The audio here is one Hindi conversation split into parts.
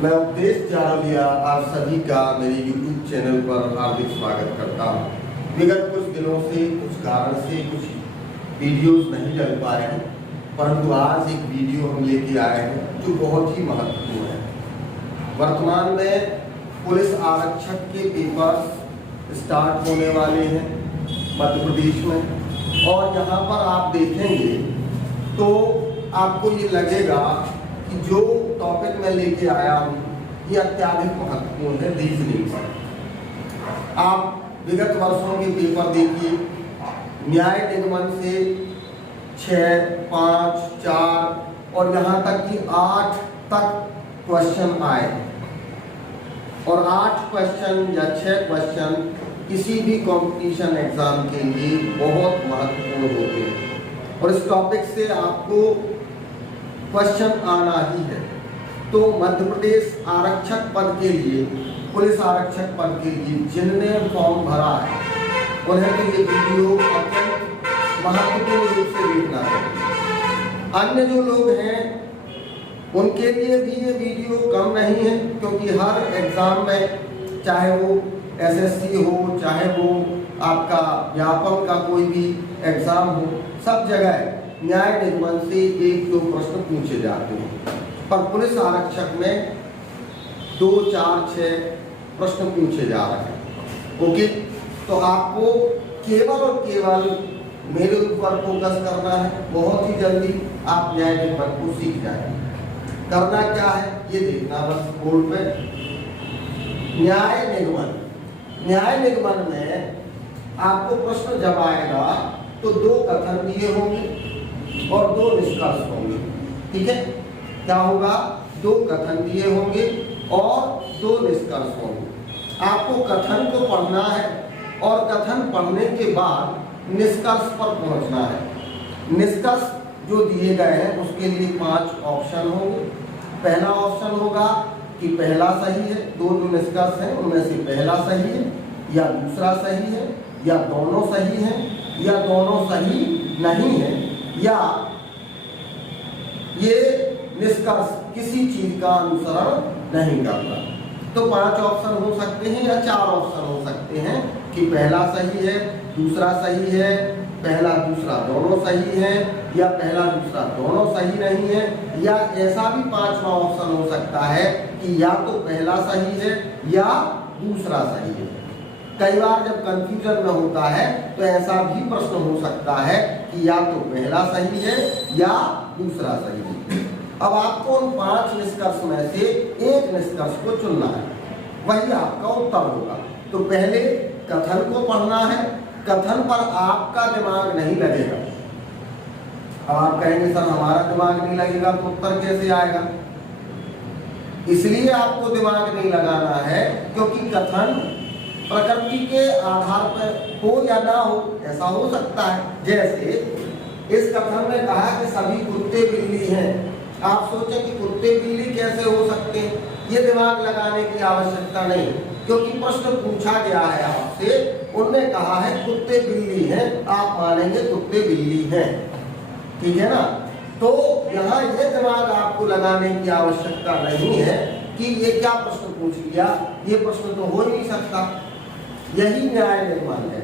मैं उपदेश जारौलिया आप सभी का मेरे YouTube चैनल पर हार्दिक स्वागत करता हूँ। विगत कुछ दिनों से कुछ कारण से कुछ वीडियोस नहीं डल पाए हैं, परंतु आज एक वीडियो हम लेके आए हैं जो बहुत ही महत्वपूर्ण है। वर्तमान में पुलिस आरक्षक के पेपर्स स्टार्ट होने वाले हैं मध्य प्रदेश में, और यहाँ पर आप देखेंगे तो आपको ये लगेगा कि जो टॉपिक मैं लेके आया हूँ ये अत्यधिक महत्वपूर्ण है रीजनिंग पर। आप विगत वर्षों के पेपर देखिए, न्याय निगमन से 6, 5, 4 और यहाँ तक कि 8 तक क्वेश्चन आए, और 8 क्वेश्चन या 6 क्वेश्चन किसी भी कंपटीशन एग्जाम के लिए बहुत महत्वपूर्ण होते हैं, और इस टॉपिक से आपको क्वेश्चन आना ही है। तो मध्य प्रदेश आरक्षक पद के लिए, पुलिस आरक्षक पद के लिए जिनने फॉर्म भरा है उन्हें तो ये वीडियो अत्यंत महत्वपूर्ण रूप से देखना चाहिए। अन्य जो लोग हैं उनके लिए भी ये वीडियो कम नहीं है, क्योंकि हर एग्जाम में, चाहे वो SSC हो, चाहे वो आपका व्यापक का कोई भी एग्जाम हो, सब जगह न्याय निगमन से 1-2 प्रश्न पूछे जाते हैं, पर पुलिस आरक्षक में 2, 4, 6 प्रश्न पूछे जा रहे हैं। ओके, तो आपको केवल और केवल मेरे ऊपर फोकस करना है। बहुत ही जल्दी आप न्याय निगमन को सीख जाएंगे। करना क्या है ये देखना बस बोर्ड पे। न्याय निगमन में आपको प्रश्न जब आएगा तो 2 कथन दिए होंगे और 2 निष्कर्ष होंगे। ठीक है, क्या होगा? 2 कथन दिए होंगे और 2 निष्कर्ष होंगे। आपको कथन को पढ़ना है और कथन पढ़ने के बाद निष्कर्ष पर पहुंचना है। निष्कर्ष जो दिए गए हैं उसके लिए 5 ऑप्शन होंगे। पहला ऑप्शन होगा कि पहला सही है, 2 जो निष्कर्ष हैं उनमें से पहला सही है, या दूसरा सही है, या दोनों सही हैं, या दोनों सही नहीं है, या ये निष्कर्ष किसी चीज का अनुसरण नहीं करता। तो 5 ऑप्शन हो सकते हैं या 4 ऑप्शन हो सकते हैं कि पहला सही है, दूसरा सही है, पहला दूसरा दोनों सही है, या पहला दूसरा दोनों सही नहीं है, या ऐसा भी 5वां ऑप्शन हो सकता है कि या तो पहला सही है या दूसरा सही है। कई बार जब कंफ्यूजन में होता है तो ऐसा भी प्रश्न हो सकता है कि या तो पहला सही है या दूसरा सही है। अब आपको उन 5 निष्कर्ष में से एक निष्कर्ष को चुनना है, वही आपका उत्तर होगा। तो पहले कथन को पढ़ना है। कथन पर आपका दिमाग नहीं लगेगा। अब आप कहेंगे सर हमारा दिमाग नहीं लगेगा तो उत्तर कैसे आएगा? इसलिए आपको दिमाग नहीं लगाना है क्योंकि कथन प्रकृति के आधार पर हो या ना हो, ऐसा हो सकता है। जैसे इस कथन में कहा कि सभी कुत्ते बिल्ली हैं। आप सोचें कि कुत्ते बिल्ली कैसे हो सकते हैं? ये दिमाग लगाने की आवश्यकता नहीं, क्योंकि प्रश्न पूछा गया है आपसे, उन्होंने कहा है कुत्ते बिल्ली हैं, आप मानेंगे कुत्ते बिल्ली हैं। ठीक है ना? तो यहाँ ये दिमाग आपको लगाने की आवश्यकता नहीं है कि ये क्या प्रश्न पूछ लिया, ये प्रश्न तो हो ही नहीं सकता। यही न्याय निगमन है।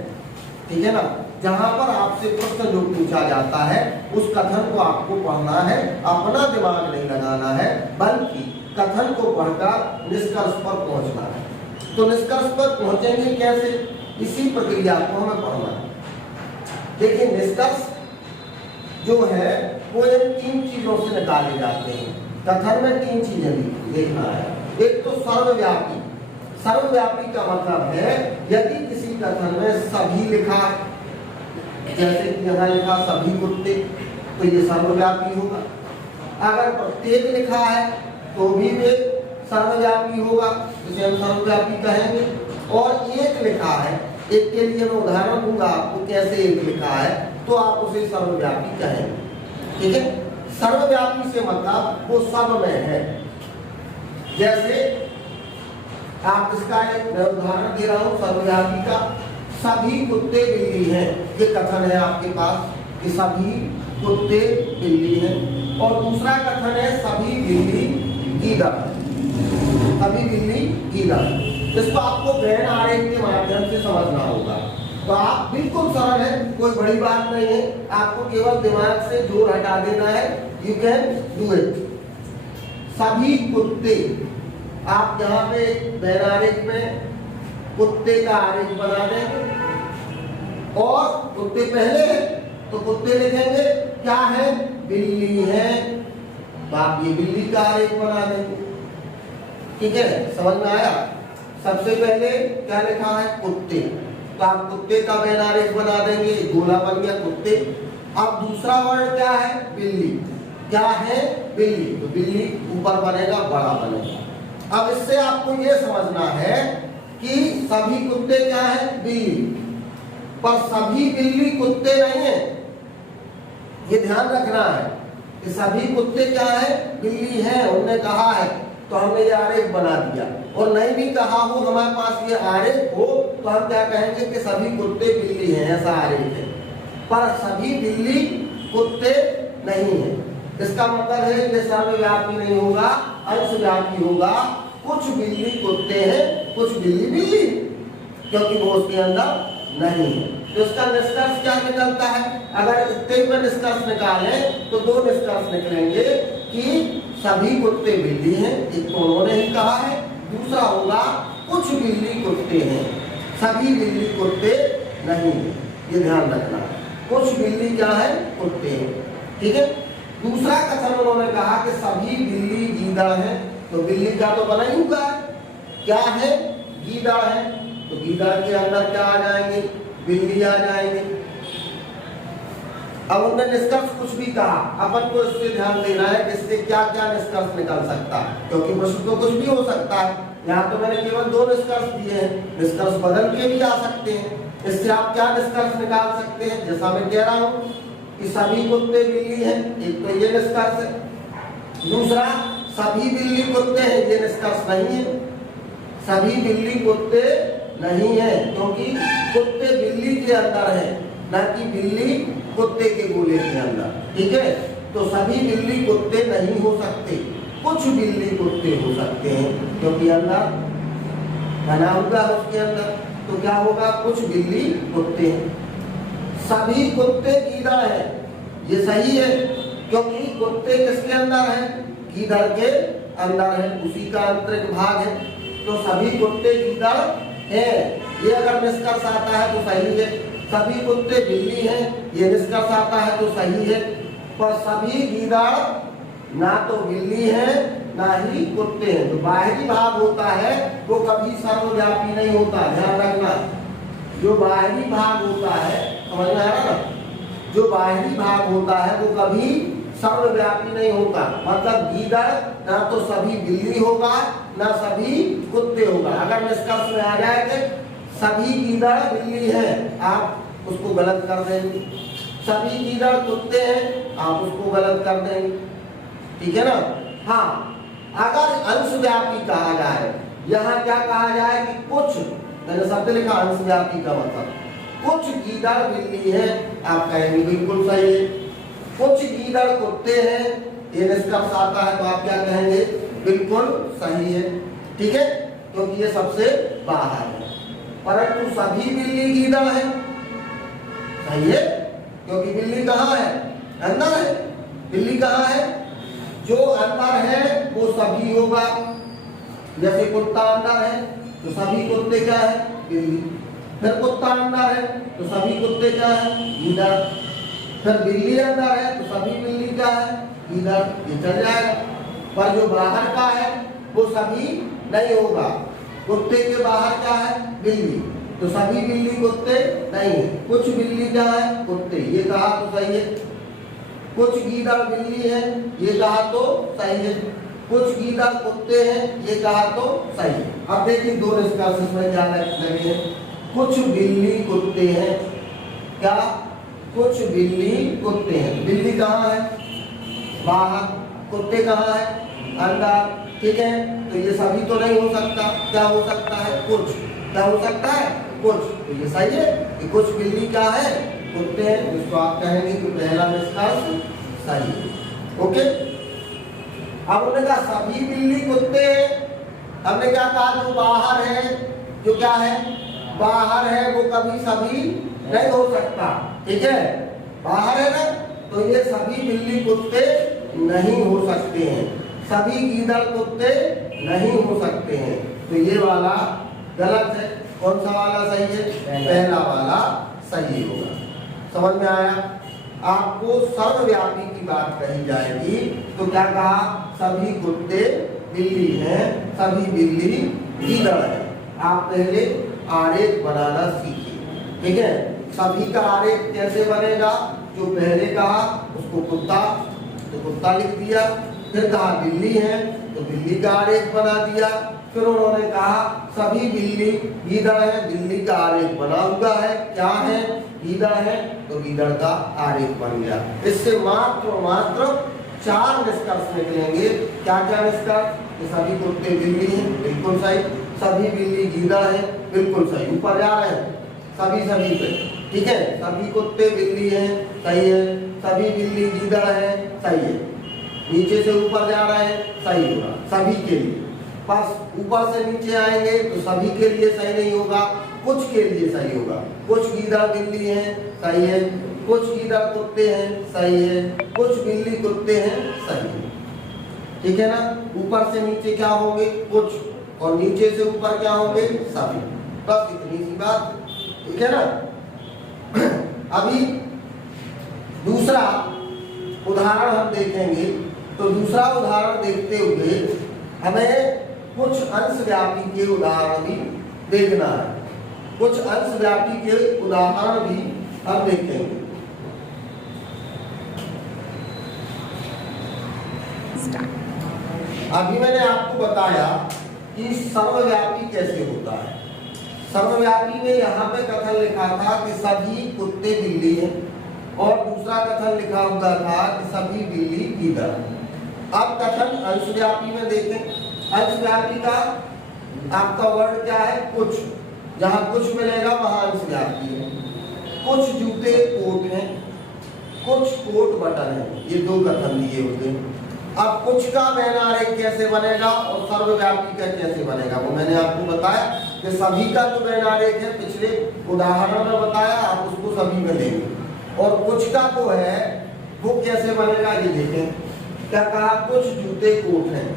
ठीक है ना? जहां पर आपसे प्रश्न जो पूछा जाता है उस कथन को आपको पढ़ना है, अपना दिमाग नहीं लगाना है, बल्कि कथन को पढ़कर निष्कर्ष पर पहुंचना है। तो निष्कर्ष पर पहुंचेंगे कैसे? इसी प्रक्रिया को हमें पढ़ना है। देखिए, निष्कर्ष जो है वो इन 3 चीजों से निकाले जाते हैं। कथन में 3 चीजें देखना है। एक तो सर्वव्यापी। सर्वव्यापी का मतलब है यदि किसी कथन में सभी लिखा है, जैसे कि यहाँ लिखा सभी कुत्ते, तो ये सर्वव्यापी होगा। अगर प्रत्येक लिखा है तो भी वे सर्वव्यापी होगा, जिसे हम सर्वव्यापी कहेंगे। और एक लिखा है, एक के लिए मैं उदाहरण दूंगा आपको कैसे एक लिखा है, तो आप उसे सर्वव्यापी कहेंगे। ठीक है? सर्वव्यापी से मतलब वो सब में है। जैसे आप इसका एक उदाहरण दे रहा हूं सर्वव्यापी का, सभी कुत्ते बिल्ली हैं। ये कथन है आपके पास कि सभी कुत्ते बिल्ली हैं, और दूसरा कथन है सभी बिल्ली गीदड़। सभी बिल्ली गीदड़। इसको आपको वेन आरेख के माध्यम से समझना होगा। तो आप बिल्कुल सरल है, कोई बड़ी बात नहीं है, आपको केवल दिमाग से जोर हटा देना है। You can do it. सभी कुत्ते, आप यहाँ पे वेन आरेख में कुत्ते का आरेख बना देंगे और कुत्ते पहले है तो कुत्ते लिखेंगे, क्या है, बिल्ली है, तो आप ये बिल्ली का आरेख बना देंगे। ठीक है, समझ में आया। सबसे पहले क्या लिखा है, कुत्ते, तो आप कुत्ते का वेन आरेख बना देंगे, गोला बन गया कुत्ते। अब दूसरा वर्ड क्या है, बिल्ली, क्या है, बिल्ली, तो बिल्ली ऊपर बनेगा, बड़ा बनेगा। अब इससे आपको ये समझना है कि सभी कुत्ते क्या है, बिल्ली, पर सभी बिल्ली कुत्ते नहीं है, ये ध्यान रखना है कि सभी कुत्ते क्या है, बिल्ली है। उन्होंने कहा है तो हमने ये आरेख बना दिया, और नहीं भी कहा हो हमारे पास ये आरेख हो तो हम क्या कहेंगे कि सभी कुत्ते बिल्ली हैं, ऐसा आरेख है, पर सभी बिल्ली कुत्ते नहीं है। इसका मतलब है कि सर्वव्यापी नहीं होगा, अंशव्यापी होगा। कुछ बिल्ली कुत्ते हैं, कुछ बिल्ली बिल्ली, क्योंकि वो उसके अंदर नहीं है। तो इसका निष्कर्ष क्या निकलता है, अगर इतने में निष्कर्ष निकालें तो दो निष्कर्ष निकलेंगे कि सभी कुत्ते बिल्ली हैं, एक तो उन्होंने ही कहा है, दूसरा होगा कुछ बिल्ली कुत्ते हैं, सभी बिल्ली कुत्ते नहीं है, ये ध्यान रखना। कुछ बिल्ली क्या है, कुत्ते हैं। ठीक है, दूसरा कथन उन्होंने कहा कि सभी बिल्ली गीदड़ है, तो बिल्ली का तो बना ही हुआ है, क्या है, गीदड़ है, तो गीदड़ के अंदर क्या आ जाएंगे, बिल्ली आ जाएंगे। अब उन्होंने निष्कर्ष कुछ भी कहा, अपन को इससे ध्यान देना है कि इससे क्या क्या निष्कर्ष निकल सकता है, क्योंकि प्रश्न तो कुछ भी हो सकता है। यहाँ तो मैंने केवल दो निष्कर्ष दिए हैं, निष्कर्ष बदल के भी आ सकते हैं। इससे आप क्या निष्कर्ष निकाल सकते हैं, जैसा मैं कह रहा हूँ कि सभी कुत्ते बिल्ली हैं, एक तो ये निष्कर्ष है। दूसरा, सभी बिल्ली कुत्ते हैं, ये निष्कर्ष नहीं है, सभी बिल्ली कुत्ते नहीं है, क्योंकि कुत्ते बिल्ली के अंदर है, न कि बिल्ली कुत्ते के गोले के अंदर। ठीक है, तो सभी बिल्ली कुत्ते नहीं हो सकते, कुछ बिल्ली कुत्ते हो सकते हैं, क्योंकि अंदर बना हुआ है उसके अंदर, तो क्या होगा, कुछ बिल्ली कुत्ते हैं। सभी कुत्ते गीदड़ है, ये सही है, क्योंकि कुत्ते किसके अंदर है, गीदड़ के अंदर है, उसी का आंतरिक भाग है, तो सभी कुत्ते गीदड़ है, ये अगर निष्कर्ष आता है तो सही है। सभी कुत्ते बिल्ली हैं, ये निष्कर्ष आता है तो सही है, पर सभी गीदड़ ना तो बिल्ली है ना ही कुत्ते हैं। तो बाहरी भाग होता है वो कभी सर्वव्यापी नहीं होता, ध्यान रखना। जो बाहरी भाग होता है, समझ में आ रहा ना, जो बाहरी भाग होता है वो कभी सर्वव्यापी नहीं होता। मतलब गीदड़ ना तो सभी बिल्ली होगा ना सभी कुत्ते होगा। अगर निष्कर्ष में आ जाए कि सभी गीदड़ बिल्ली हैं, आप उसको गलत कर देंगे, सभी गीदड़ कुत्ते हैं, आप उसको गलत कर देंगे। ठीक है ना। हाँ, अगर अंशव्यापी कहा जाए, यहाँ क्या कहा जाए कि कुछ, मैंने शब्द लिखा अंशव्यापी का मतलब, कुछ गीदड़ बिल्ली है, आप कहेंगे बिल्कुल सही है। कुछ गीदड़ कुत्ते हैं, ये निष्कर्ष आता है तो आप क्या कहेंगे, बिल्कुल सही है। ठीक है, क्योंकि ये सबसे बाहर है। परंतु सभी बिल्ली गीदड़ है, सही है, क्योंकि बिल्ली कहाँ है, अंदर है। बिल्ली कहाँ है, जो अंदर है वो सभी होगा। जैसे कुत्ता अंदर है तो सभी कुत्ते क्या है, बिल्ली। फिर कुत्ता अंदर है तो सभी कुत्ते क्या है, गीदड़। फिर बिल्ली अंदर है तो सभी बिल्ली क्या है, गीदड़। ये चल जाएगा। पर जो बाहर का है वो सभी नहीं होगा। कुत्ते के बाहर क्या है, बिल्ली, तो सभी बिल्ली कुत्ते नहीं है। कुछ बिल्ली क्या है, कुत्ते, ये कहा तो सही है। कुछ गीदड़ बिल्ली है, ये कहा तो सही है। कुछ गीदड़ कुत्ते हैं, ये कहा तो सही है। अब देखिए दो निष्कर्ष इसमें क्या लगे हैं। कुछ बिल्ली कुत्ते हैं, क्या, कुछ बिल्ली कुत्ते हैं। बिल्ली कहाँ है, बाहर, कुत्ते कहाँ है, अंदर। ठीक है, तो ये सभी तो नहीं हो सकता, क्या हो सकता है, कुछ, क्या हो सकता है, कुछ। तो ये सही है कि कुछ बिल्ली क्या है, कुत्ते हैं, जिसको आप कहेंगे कि पहला निष्कर्ष सही है। ओके, अब उन्होंने कहा सभी बिल्ली कुत्ते हैं, हमने क्या कहा, जो बाहर है, जो क्या है, बाहर है, वो कभी सभी नहीं हो सकता। ठीक है, बाहर है ना, तो ये सभी बिल्ली कुत्ते नहीं हो सकते हैं, सभी गीदड़ कुत्ते नहीं हो सकते हैं। तो ये वाला गलत है। कौन सा वाला सही है? पहला वाला सही होगा। समझ में आया? आपको सर्वव्यापी की बात कही जाएगी तो क्या कहा, सभी कुत्ते बिल्ली हैं, सभी बिल्ली गीदड़ है। आप पहले आरेख बनाना सीखिए। ठीक है, सभी का आरेख कैसे बनेगा? जो पहले कहा उसको कुत्ता, तो कुत्ता लिख दिया, फिर कहा बिल्ली है तो बिल्ली का आरेख बना दिया, फिर उन्होंने कहा सभी बिल्ली गीदड़ है, बिल्ली का आरेख बना हुआ है, क्या है, गीदड़ है, तो गीदड़ का आरेख बन गया। इससे मात्र 4 निष्कर्ष निकलेंगे। क्या क्या निष्कर्ष? कि सभी कुत्ते बिल्ली हैं, बिल्कुल सही, सभी बिल्ली गीदड़ है, बिल्कुल सही। ऊपर जा रहे हैं सभी पे, ठीक है, सभी कुत्ते बिल्ली हैं, सही है, सभी बिल्ली गीदड़ है, सही है। नीचे से ऊपर जा रहे हैं, सही होगा सभी के लिए। बस ऊपर से नीचे आएंगे तो सभी के लिए सही नहीं होगा, कुछ के लिए सही होगा। कुछ गीदड़ बिल्ली हैं, सही है, कुछ गीदड़ कुत्ते हैं, सही है, कुछ बिल्ली कुत्ते हैं, सही है। ठीक है ना, ऊपर से नीचे क्या होंगे, कुछ, और नीचे से ऊपर क्या होंगे, सभी। बस इतनी सी बात। ठीक है ना। अभी दूसरा उदाहरण हम देखेंगे, तो दूसरा उदाहरण देखते हुए हमें कुछ अंशव्यापी के उदाहरण भी देखना है। कुछ अंशव्यापी के उदाहरण भी हम देखेंगे। अभी मैंने आपको बताया कि सर्वव्यापी कैसे होता है। सर्वव्यापी में यहाँ पे कथन लिखा था कि सभी कुत्ते बिल्ली हैं, और दूसरा कथन लिखा हुआ था कि सभी बिल्ली गीदड़। अब कथन अंशव्यापी में देखें। अंशव्यापी का आपका वर्ड क्या है, कुछ। जहाँ कुछ मिलेगा वहाँ अंशव्यापी है। कुछ जूते कोट हैं, कुछ कोट बटन है, ये 2 कथन दिए होते हैं। अब कुछ का वैनारिक कैसे बनेगा और सर्वव्यापी का कैसे बनेगा, वो मैंने आपको बताया कि सभी का जो वैनारिक है पिछले उदाहरण में बताया, आप उसको सभी में लेंगे। और कुछ का जो है वो कैसे बनेगा ये देखें। क्या कहा, कुछ जूते कोट हैं,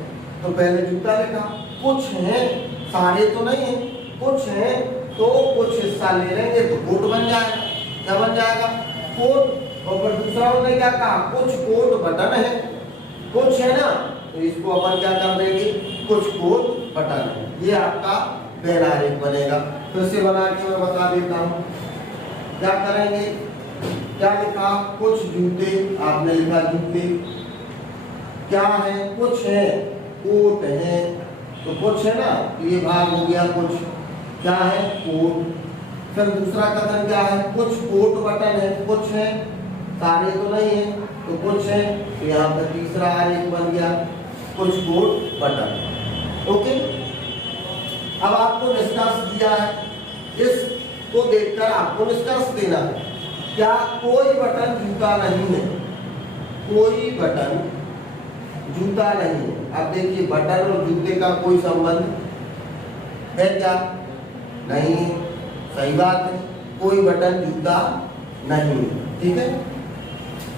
तो पहले जूता लिखा, कुछ हैं, सारे तो नहीं है, कुछ हैं तो कुछ हिस्सा ले लेंगे तो कोट बन जाएगा। क्या बन जाएगा, कोट। और फिर दूसरा उन्होंने क्या कहा, कुछ कोट बटन है, कुछ है ना, तो इसको अपन क्या कर देंगे, कुछ कोट बटन है। ये आपका वैनारिक बनेगा। फिर से बना के मैं बता देता हूँ। क्या करेंगे, क्या लिखा, कुछ जूते, आपने लिखा जूते, क्या है, कुछ है, कोट है, तो कुछ है ना, तो ये भाग हो गया कुछ, क्या है, कोट। फिर दूसरा कथन क्या है, कुछ कोट बटन है, कुछ है, सारे तो नहीं है, तो कुछ है, तो यहाँ पर तीसरा आरेख बन गया, कुछ कोट बटन। ओके, अब आपको निष्कर्ष दिया है, इसको देखकर आपको निष्कर्ष देना है। क्या कोई बटन जूता नहीं है, कोई बटन जूता नहीं है। अब देखिए, बटन और जूते का कोई संबंध है क्या, नहीं है, सही बात है, कोई बटन जूता नहीं है। ठीक है,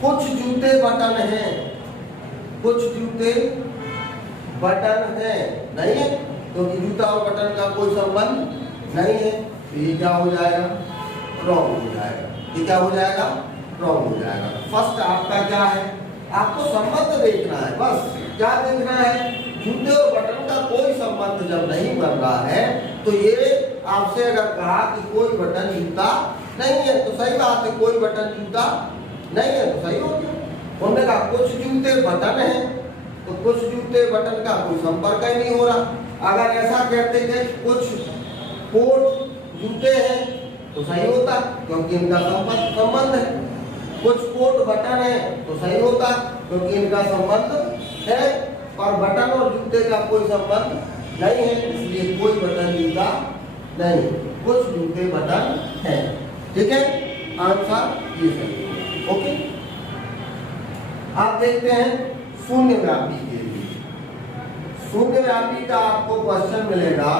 कुछ जूते बटन हैं, कुछ जूते बटन है, नहीं है, क्योंकि जूता और बटन का कोई संबंध नहीं है, तो ये क्या हो जाएगा, रॉन्ग हो जाएगा। ये क्या हो जाएगा, रॉन्ग हो जाएगा। फर्स्ट आपका क्या है, आपको संबंध देखना है, बस क्या देखना है, जूते और बटन का कोई संबंध जब नहीं बन रहा है, तो ये आपसे अगर कहा कि कोई बटन जूता नहीं है, तो सही बात है, कोई बटन जूता नहीं है, तो सही हो गया। उन्होंने कहा कुछ जूते बटन है, तो कुछ जूते बटन का कोई संपर्क ही नहीं हो रहा। अगर ऐसा कहते थे कुछ कोट जूते हैं, तो सही होता, क्योंकि इनका संबंध है। कुछ कोट बटन है, तो सही होता, क्योंकि इनका संबंध है। और बटन और जूते का कोई संबंध नहीं है, इसलिए कोई बटन जूता नहीं, कुछ जूते बटन है। ठीक है, आंसर ये सही है। ओके, आप देखते हैं शून्यव्यापी के लिए। शून्यव्यापी का आपको क्वेश्चन मिलेगा।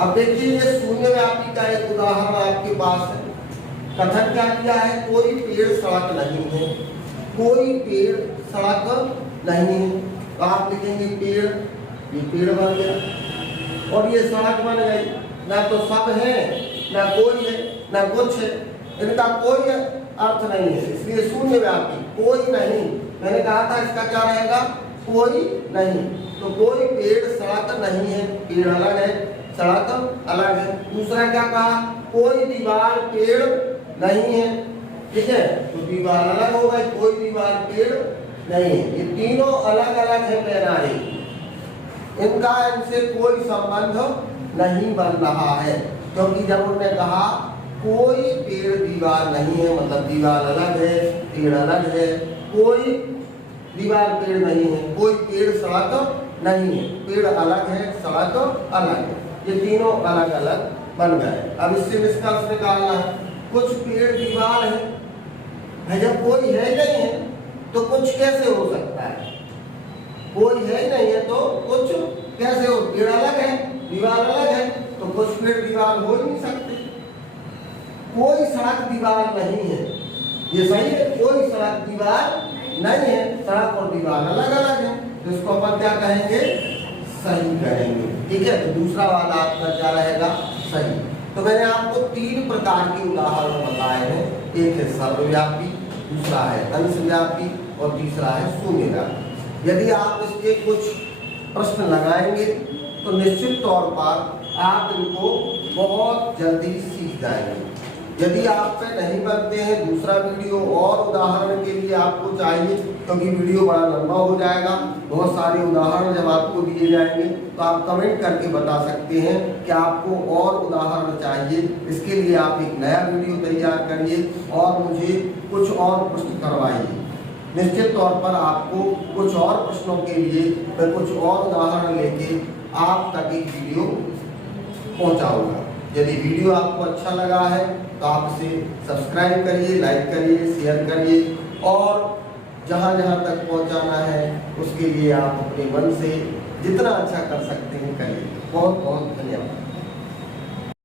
अब देखिए ये शून्यव्यापी का एक उदाहरण आपके पास है। कथन क्या किया है, कोई पेड़ सड़क नहीं है, कोई पेड़ सड़क नहीं है। तो आप लिखेंगे पेड़, ये पेड़ बन गया और ये सड़क बन गई। ना तो सब है, ना कोई है, ना कुछ है, इनका कोई अर्थ नहीं है, इसलिए शून्यव्यापी। कोई नहीं, मैंने कहा था इसका क्या रहेगा, कोई नहीं। तो कोई पेड़ सड़क नहीं है, पेड़ अलग है, सड़क अलग है। दूसरा क्या कहा, कोई दीवार पेड़ नहीं है, ठीक है, तो दीवार अलग हो गई, कोई दीवार पेड़ नहीं है। ये तीनों अलग अलग है पैरारे, इनका इनसे कोई संबंध नहीं बन रहा है, क्योंकि जब उन्होंने कहा कोई पेड़ दीवार नहीं है, मतलब दीवार अलग है, पेड़ अलग है, कोई दीवार पेड़ नहीं है, कोई पेड़ सड़क नहीं है, पेड़ अलग है, सड़क अलग है, ये तीनों अलग अलग बन गए। अब इससे निष्कर्ष निकालना है, कुछ पेड़ दीवार है, जब कोई है नहीं है तो कुछ कैसे हो सकता है, कोई है नहीं है तो कुछ कैसे हो, पेड़ अलग है, दीवार अलग है, तो कुछ पेड़ दीवार हो ही नहीं सकते। कोई सड़क दीवार नहीं है, ये सही है, कोई सड़क दीवार नहीं है, सड़क और दीवार अलग अलग है, तो इसको अपन क्या कहेंगे, सही कहेंगे, ठीक है। तो दूसरा वाला आपका क्या रहेगा, सही। तो मैंने आपको तीन प्रकार के उदाहरण बताए हैं, एक है सर्वव्यापी, दूसरा है अंशव्यापी और तीसरा है शून्यव्यापी। यदि आप इसके कुछ प्रश्न लगाएंगे तो निश्चित तौर पर आप इनको बहुत जल्दी सीख जाएंगे। यदि आप पे नहीं बनते हैं दूसरा वीडियो और उदाहरण के लिए आपको चाहिए, क्योंकि वीडियो बड़ा लंबा हो जाएगा, बहुत सारे उदाहरण जब आपको दिए जाएंगे तो आप कमेंट करके बता सकते हैं कि आपको और उदाहरण चाहिए। इसके लिए आप एक नया वीडियो तैयार करिए और मुझे कुछ और प्रश्न करवाइए। निश्चित तौर पर आपको कुछ और प्रश्नों के लिए मैं कुछ और उदाहरण लेके आप तक एक वीडियो पहुंचाऊंगा। यदि वीडियो आपको अच्छा लगा है तो आप इसे सब्सक्राइब करिए, लाइक करिए, शेयर करिए और जहाँ जहाँ तक पहुँचाना है उसके लिए आप अपने मन से जितना अच्छा कर सकते हैं करिए। बहुत बहुत धन्यवाद।